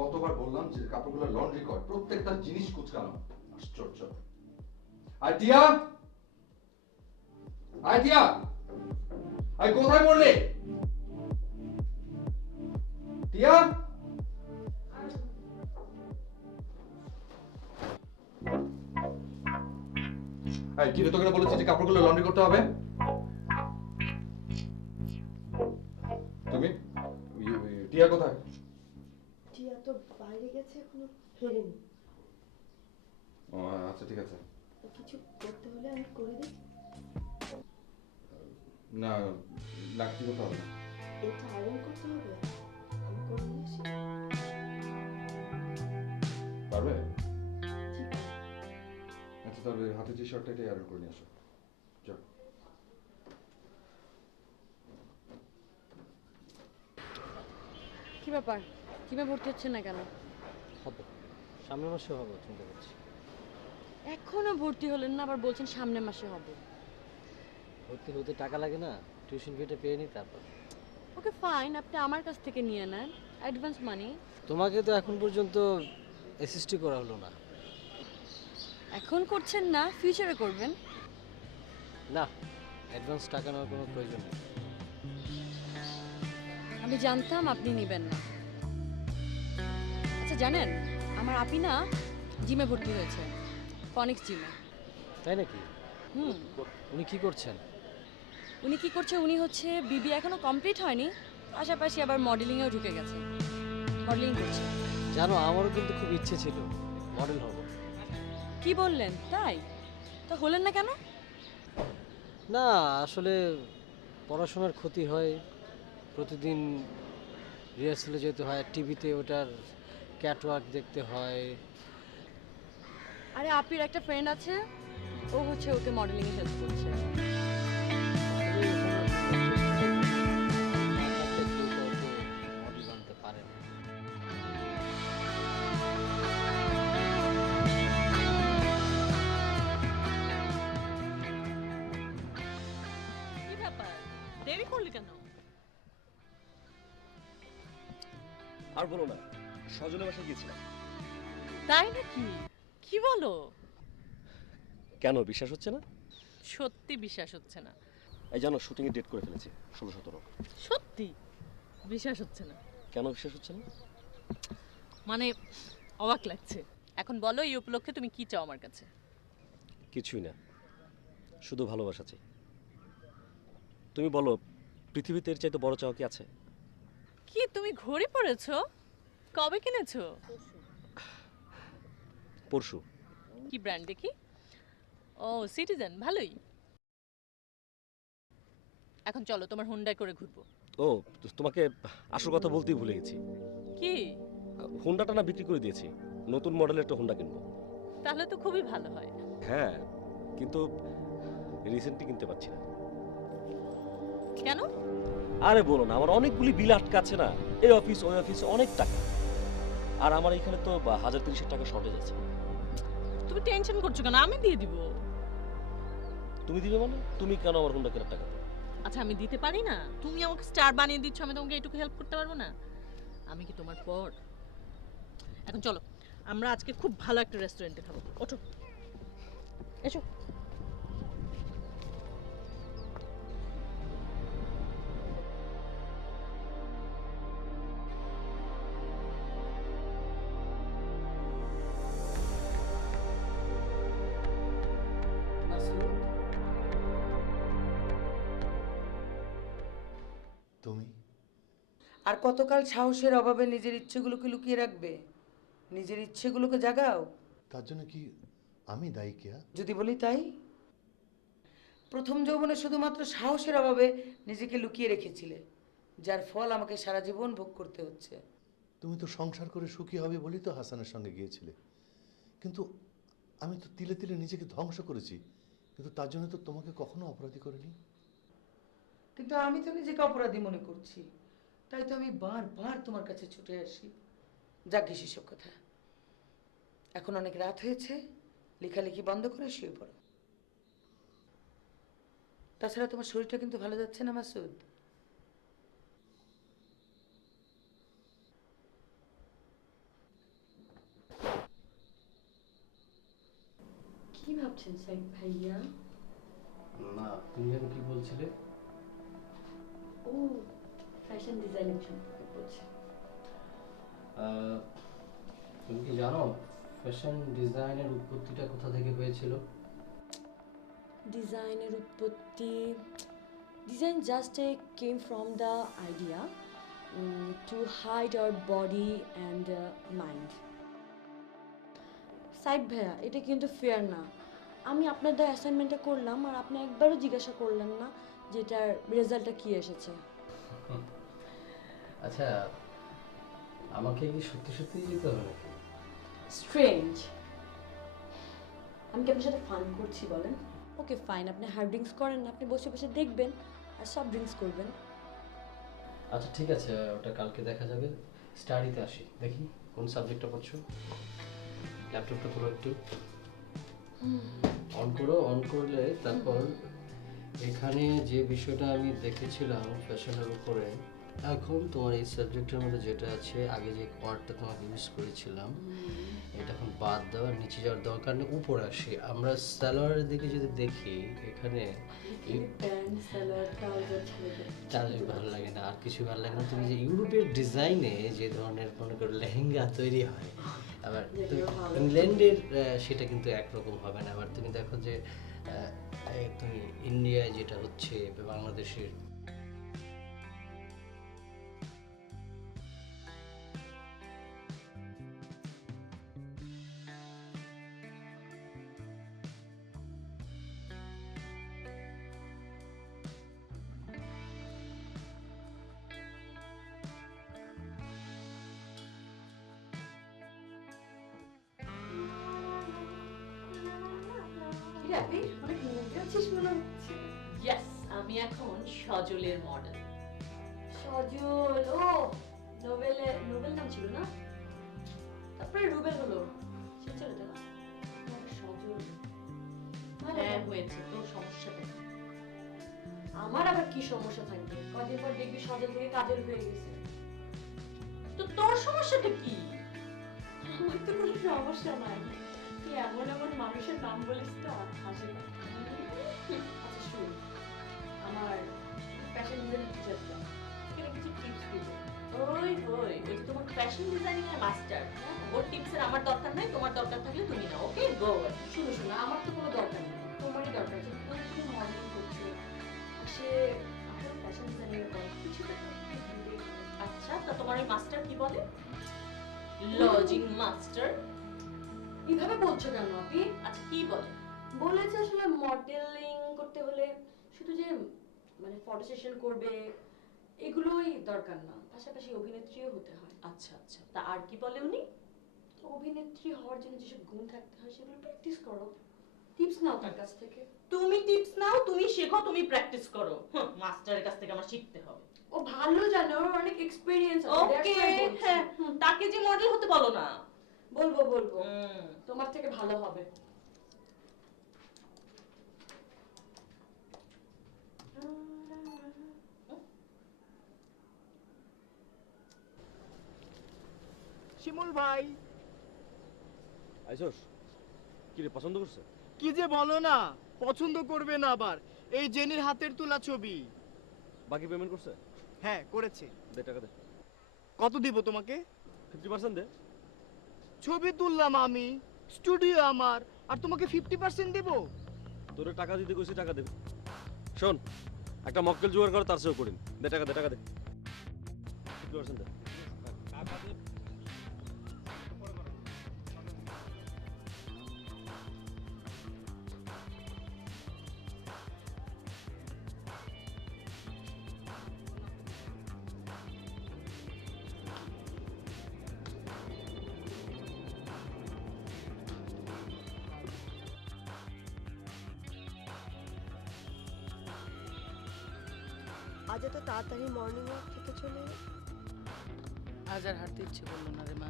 কতবার বললাম যে কাপড়গুলো লন্ড্রি কর, প্রত্যেকটা জিনিস কুচকানো। আশ্চর্য। আইটিয়া, আইটিয়া, আই কোথায় পড়লে? টিয়া, এই কি রে, তোকে না বলেছি যে কাপড়গুলো লন্ড্রি করতে হবে? তুমি টিয়া কোথায়? টিয়া তো বাইরে গেছে, এখনো ফেরেনি। ও আচ্ছা ঠিক আছে। কিছু করতে হলে আমি করে দিই। না না, কিছু করতে হবে না। এটা আয়রন করতে হবে, আমি করে নিয়ে আসি। পারবে? জি পারবো। আচ্ছা তাহলে হাতে যে শার্টটা এটা আয়রন করে নিয়ে আসো। চল। কি ব্যাপার, কিভাবে ভর্তি হচ্ছে না কেন? হবে, সামনের মাসে হবে চিন্তা করছি। এখনো ভর্তি হলেন না, আবার বলছেন সামনের মাসে হবে। ভর্তি হতে টাকা লাগে না, টিউশন ফিটা পেয়ে নি তারপর। ওকে ফাইন, আপনি আমার কাছ থেকে নিয়ে নেন অ্যাডভান্স মানি। তোমাকে তো এখন পর্যন্ত এসএসটি করা হলো না। এখন করছেন না, ফিউচারে করবেন। না, অ্যাডভান্স টাকা নেওয়ার কোনো প্রয়োজন নেই। আমি জানতাম আপনি নেবেন না। আচ্ছা জানেন, আমার আপি না জিমে ভর্তি হয়েছে, ফনিক্স জিমে। তাই নাকি? হুম। উনি কি করছেন? উনি কি করছে, উনি হচ্ছে বিবি এখনো কমপ্লিট হয়নি, পাশাপাশি আবার মডেলিংয়েও ঢুকে গেছে, মডেলিং করছে। জানো, আমারও কিন্তু খুব ইচ্ছে ছিল মডেল হব। কি বললেন, তাই? তা হলেন না কেন? না আসলে পড়াশোনার ক্ষতি হয়, প্রতিদিন রিহার্সালে যেতে হয়, টিভিতে ওটার ক্যাটওয়ার্ক দেখতে হয়। আরে আপির একটা ফ্রেন্ড আছে, ও হচ্ছে ওকে মডেলিং এ হেল্প করছে। মডেল বানতে পারে না। কি ব্যাপার, দেরি করলি কেন? আর বলো না, সজলের বাসায় গিয়েছিলাম। তাই নাকি? কি বলো? কেন বিশ্বাস হচ্ছে না? সত্যি বিশ্বাস হচ্ছে না। এই জানো, শুটিং এর ডেট করে ফেলেছি 16-17। সত্যি বিশ্বাস হচ্ছে না। কেন বিশ্বাস হচ্ছে না? মানে অবাক লাগছে। এখন বলো, এই উপলক্ষে তুমি কি চাও আমার কাছে? কিছুই না, শুধু ভালোবাসা চাই। তুমি বলো, পৃথিবীতে এর চাইতে বড় চাও কি আছে? কি তুমি ঘড়ি পড়েছো? কবে কিনেছো? পরশু। কি ব্র্যান্ড দেখি? ও সিটিজেন, ভালোই। এখন চলো তোমার হুন্ডায় করে ঘুরবো। ও, তোমাকে আসল কথা বলতেই ভুলে গেছি। কি? হুন্ডাটা না বিক্রি করে দিয়েছি, নতুন মডেলের একটা হুন্ডা কিনবো। তাহলে তো খুবই ভালো হয়। হ্যাঁ, কিন্তু রিসেন্টলি কিনতে পারছি না। কেন? আরে বলো না, আমার অনেকগুলি বিল আটকাচ্ছে না, এই অফিস ওই অফিস, অনেক টাকা। আর আমার এখানে তো 1030 টাকা শর্টেজ আছে। তুমি টেনশন করছো কেন? আমি দিয়ে দিব। তুমি দিবে মানে? তুমি কেন আমার হুন্ডা কেনার টাকা দেবে? আচ্ছা আমি দিতে পারি না? তুমি আমাকে স্টার বানিয়ে দিচ্ছ, আমি তোমাকে এইটুকু হেল্প করতে পারবো না? আমি কি তোমার পর? এখন চলো, আমরা আজকে খুব ভালো একটা রেস্টুরেন্টে খাবো। ওঠো, এসো। তুমি আর কতকাল সাহসের অভাবে নিজের ইচ্ছেগুলোকে লুকিয়ে রাখবে? নিজের ইচ্ছেগুলোকে জাগাও। তার জন্য কি আমি দায়ী কেয়া? যদি বলি তাই, প্রথম যৌবনে শুধুমাত্র সাহসের অভাবে নিজেকে লুকিয়ে রেখেছিলে, যার ফল আমাকে সারা জীবন ভোগ করতে হচ্ছে। তুমি তো সংসার করে সুখী হবে বলেই তো হাসানের সঙ্গে গিয়েছিলে, কিন্তু আমি তো তিলে তিলে নিজেকে ধ্বংস করেছি, কিন্তু তার জন্য তো তোমাকে কখনো অপরাধী করিনি। কিন্তু আমি তো নিজেকে অপরাধী মনে করছি, তাই তো আমি বারবার তোমার কাছে ছুটে আসি। যাকে সেসব কথা, এখন অনেক রাত হয়েছে, লেখালেখি বন্ধ করে শুয়ে পড়ো। তাছাড়া তোমার শরীরটা কিন্তু ভালো যাচ্ছে না মাসুদ। কি ভাবছেন সাইদ ভাইয়া? না, তুমি যেন কি বলছিলে? ও ফ্যাশন ডিজাইনিং সম্পর্কে বলছি। তুমি কি জানো ফ্যাশন ডিজাইনের উৎপত্তিটা কোথা থেকে হয়েছিল? ডিজাইনের উৎপত্তি, design just came from the idea to hide our body and mind. Saeed ভাইয়া, এটা কিন্তু ফেয়ার না। আমি আপনার দ্বারা অ্যাসাইনমেন্টটা করলাম আর আপনি একবারও জিজ্ঞাসা করলেন না যে এটার রেজাল্টটা কী এসেছে। আচ্ছা, আমাকে কি সত্যি সত্যি যেতে হবে নাকি? স্ট্রেঞ্জ। আমি কি আপনার সাথে ফান করছি বলেন? ওকে ফাইন, আপনি হার্ড ড্রিঙ্কস করেন না, আপনি বসে বসে দেখবেন আর সব ড্রিঙ্কস করবেন। আচ্ছা ঠিক আছে, ওটা কালকে দেখা যাবে। স্টাডিতে আসি, দেখি কোন সাবজেক্টটা পড়ছো। ল্যাপটপটা পুরো একটু অন করো, অন করলে তারপর এখানে যে বিষয়টা আমি দেখেছিলাম ফ্যাশনের উপরে, এখন তোমার এই সাবজেক্টের মধ্যে যেটা আছে, আগে যে ওয়ার্ডটা তোমাকে ইউজ করেছিলাম এটা এখন বাদ দেওয়ার, নিচে যাওয়ার দরকার নেই, উপরে আসি। আমরা সালোয়ারের দিকে যদি দেখি, এখানে প্যান্ট সালোয়ার ট্রাউজার ছেলেদের তাহলে ভালো লাগে না, আর কিছু ভালো লাগে না। তুমি যে ইউরোপের ডিজাইনে যে ধরনের মনে করো লেহেঙ্গা তৈরি হয়, আবার ইংল্যান্ডের সেটা কিন্তু একরকম হবে না। আবার তুমি দেখো যে তুমি ইন্ডিয়ায় যেটা হচ্ছে, বাংলাদেশের অনেক মুভি আছিস মনে হচ্ছে। ইয়েস, আমি এখন সজলের মডেল। সজল, ও নোবেলের নোবেল নাম ছিল না, তারপরে রুবেল হলো, সে ছেলেটা না? সজল হ্যাঁ হয়েছে, তোর সমস্যাটা কি? আমার আবার কি সমস্যা থাকবে? কদিন পর দেখবি সজল থেকে কাজল হয়ে গেছে। তো তোর সমস্যাটা কি? আমার তো কোনো সমস্যা নাই, তুই এমন এমন মানুষের নাম বলিস তো হাসি পায়। আচ্ছা শুন, আমার ফ্যাশন ডিজাইন টিচারটা এখানে কিছু টিপস দিবো। ওই ওই যে তোমার ফ্যাশন ডিজাইনিং এর মাস্টার, ওর টিপসের আমার দরকার নাই, তোমার দরকার থাকলে তুমি নাও। ওকে গো। শুনো শোনো, আমার তো কোনো দরকার নেই, তোমারই দরকার আছে। তুমি মডেলিং করছো, সে আমার ফ্যাশন ডিজাইনিং এর কিছু তো একটা। আচ্ছা, তা তোমার ওই মাস্টার কি বলে? Lodging master. এইভাবে বলছো কেন আপনি? আচ্ছা কি বলে? বলেছে আসলে মডেলিং করতে হলে শুধু যে মানে ফটো সেশন করবে এগুলোই দরকার না, পাশাপাশি অভিনেত্রীও হতে হয়। আচ্ছা আচ্ছা, তা আর কি বলে উনি? অভিনেত্রী হওয়ার জন্য যেসব গুণ থাকতে হয় সেগুলো প্র্যাকটিস করো, টিপস নাও তার কাছ থেকে। তুমি টিপস নাও, তুমি শেখো, তুমি প্র্যাকটিস করো। মাস্টারের কাছ থেকে আমার শিখতে হবে। ও ভালো জানে, ওর অনেক এক্সপেরিয়েন্স আছে। ওকে, হ্যাঁ, তাকে যে মডেল হতে বলো না। বলবো বলবো, তোমার থেকে ভালো হবে। শিমুল ভাই, আইসোস কি রে, পছন্দ করছে? কি যে বলো না, পছন্দ করবে না আবার। এই জেনির হাতের তোলা ছবি। বাকি পেমেন্ট করছে? হ্যাঁ করেছে। দে টাকা দে। কত দিব তোমাকে? 50% দে। ছবি তুললাম আমি, স্টুডিও আমার, আর তোমাকে 50% দেব? তোরে টাকা দিতে কইছি, টাকা দে। শোন, একটা মক্কেল জোগাড় কর, তার চেয়েও করিন। দে টাকা দে, টাকা দে। 50% দে। টাকা দে। আজ এত তাড়াতাড়ি মর্নিং ওয়াক থেকে চলে এলে? আজ আর হাঁটতে ইচ্ছে করলো না রে মা।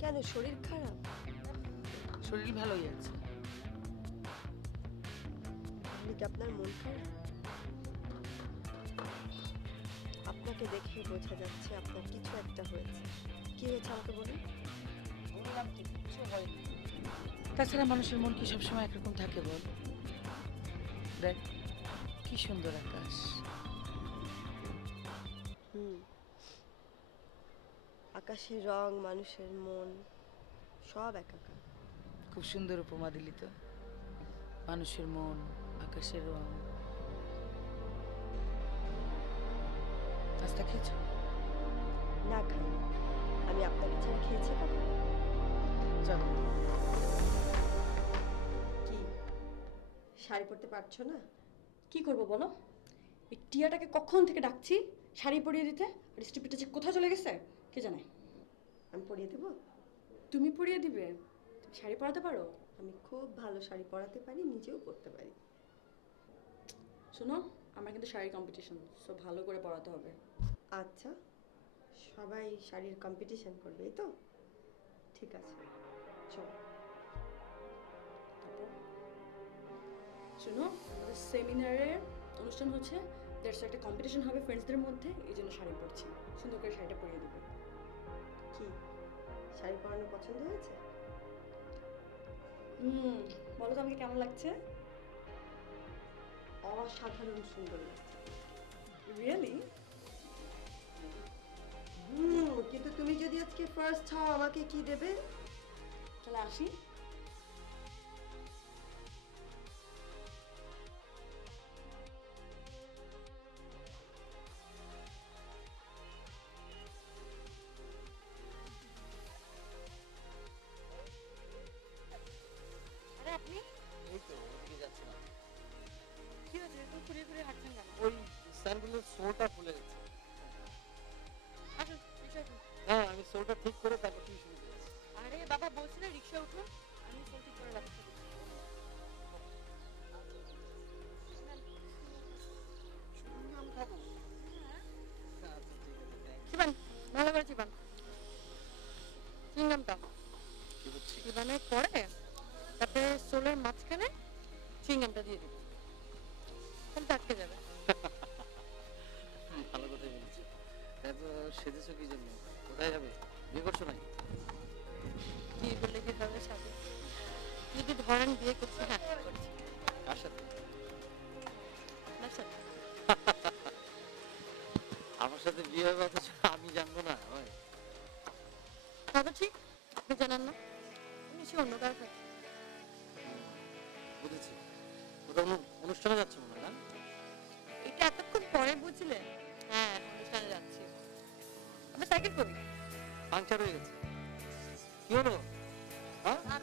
কেন, শরীর খারাপ? শরীর ভালোই আছে। তাহলে কি আপনার মন খারাপ? আপনাকে দেখে বোঝা যাচ্ছে আপনার কিছু একটা হয়েছে। কি হয়েছে আমাকে বলুন। বললাম তো কিছু হয়নি। তাছাড়া মানুষের মন কি সবসময় একরকম থাকে বল? দেখ কি সুন্দর আকাশ। আকাশের রং, মানুষের মন, সব একাকার। খুব সুন্দর উপমা দিলি তো। মানুষের মন, আকাশের রং। নাস্তা খেয়েছো? না খাই, আমি আপনাকে ছাড়া খেয়েছি কখন? চলো। কি শাড়ি পরতে পারছো না? কি করব বলো? এই টিয়াটাকে কখন থেকে ডাকছি শাড়ি পরিয়ে দিতে, আর স্টুপিডটা যে কোথায় চলে গেছে কে জানে। আমি পরিয়ে দেবো? তুমি পরিয়ে দিবে? তুমি শাড়ি পরাতে পারো? আমি খুব ভালো শাড়ি পরাতে পারি, নিজেও পরতে পারি। শোনো, আমার কিন্তু শাড়ির কম্পিটিশন, সো ভালো করে পরাতে হবে। আচ্ছা, সবাই শাড়ির কম্পিটিশন করবে, এই তো? ঠিক আছে, চলো। তারপর শোনো, আমাদের সেমিনারে অনুষ্ঠান হচ্ছে, দ্যাটস একটা কম্পিটিশন হবে ফ্রেন্ডসদের মধ্যে, এই জন্য শাড়ি পরছি। সুন্দর করে শাড়িটা পরিয়ে দেবে। কি শাড়ি পরানো পছন্দ হয়েছে? বলো তো আমাকে কেমন লাগছে? অসাধারণ সুন্দর লাগছে। রিয়েলি? কিন্তু তুমি যদি আজকে ফার্স্ট হও, আমাকে কি দেবে? তাহলে আসি। আরে আপনি এই তো ওদিকে যাচ্ছিলাম। কি হয়েছে? এরকম ঘুরে ঘুরে হাঁটছেন কেন? ওই স্যান্ডেলের সোলটা খুলে গেছে। আসুন, রিক্সা উঠুন। হ্যাঁ, আমি সোলটা ঠিক করে তারপর টিউশনে গেছি। আরে বাবা, বলছি না রিক্সা উঠুন, আমি ফোন ঠিক করে রাখছি। চুইংগাম খাবো? আচ্ছা ঠিক আছে, thanks. চিবান, ভালো করে চিবান চুইংগামটা। কি হচ্ছে? চিবানোর পরে তারপরে সোলের মাঝখানে চুইংগামটা দিয়ে দিবি, তাহলে আটকে যাবে। ভালো কথাই বলেছো। এত সেজেছো কি জন্য? কোথায় যাবে? বিয়ে করছো নাকি? বিয়ে করলে কি হবে সাথে? যদি ধরেন বিয়ে করছি, হ্যাঁ করছি। কার সাথে? আপনার সাথে। আমার সাথে বিয়ে হবে অথচ আমি জানবো না? হয় তবে ঠিক, আপনি জানান না, নিশ্চয়ই অন্য কারো সাথে। বুঝেছি। কোথাও অনুষ্ঠানে যাচ্ছে মনে হয় না? এটা এতক্ষণ পরে বুঝলেন? হ্যাঁ, অনুষ্ঠানে যাচ্ছি। আমরা সাইকেল করি। পাংচার হয়ে গেছে। কি হলো? হ্যাঁ? আর